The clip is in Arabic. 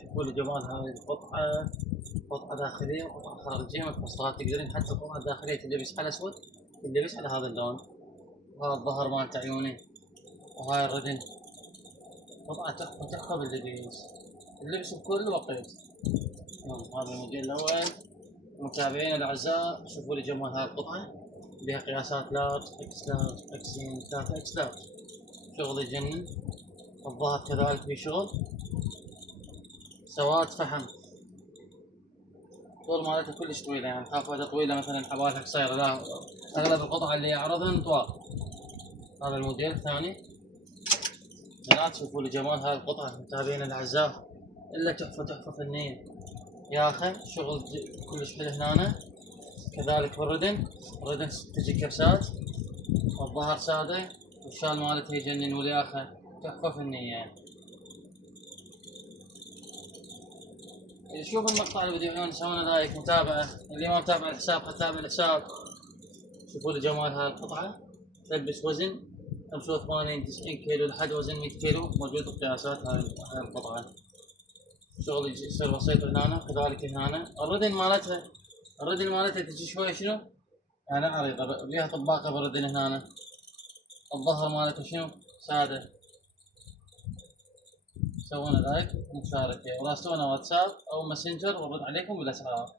شوفوا لي جمال هذه القطعة، قطعة داخلية وقطعة خارجية متفصلات، تقدرين حتى القطعة الداخلية تلبس على أسود، تلبس على هذا اللون، وهذا الظهر مالت عيوني، وهاي الردن، قطعة تحفة تحفة بالجديد، اللبس بكل وقت. هذا الموديل الأول. متابعينا الأعزاء شوفوا لي جمال هاي القطعة، بها قياسات لارج، اكس لارج، اكسين، 3 اكس لارج، شغل يجنن. الظهر كذلك في شغل، سواد فحم، طول مالتها كلش طويلة، يعني حافظة طويلة مثلا حبالها قصيرة، لا أغلب القطع اللي أعرضهن طوال. هذا الموديل الثاني. بنات شوفوا لي جمال هاي القطعة متابعينا الأعزاء، إلا تحفة تحفة فنية يا أخي، شغل كلش حلو هنا. كذلك بالردن، الردن تجي كبسات، والظهر سادة، والشال مالتها يجنن ويا أخي تحفة فنية يعني. شوف المقطع الفيديو عيون يسوون لايك متابعة، اللي ما متابع الحساب فتابع الحساب. شوفوا لي جمال هاي القطعة، تلبس وزن 85 90 كيلو لحد وزن 100 كيلو، موجود بقياسات هاي القطعة. شغل يصير بسيط هنا، كذلك هنا الردن مالتها تجي شوي شنو؟ يعني عريضة، بيها طباقة بالردن هنا. الظهر مالتها شنو؟ سادة. سوونا لايك ومشاركة، وراسلونا واتساب أو ماسنجر ونرد عليكم بالأسعار.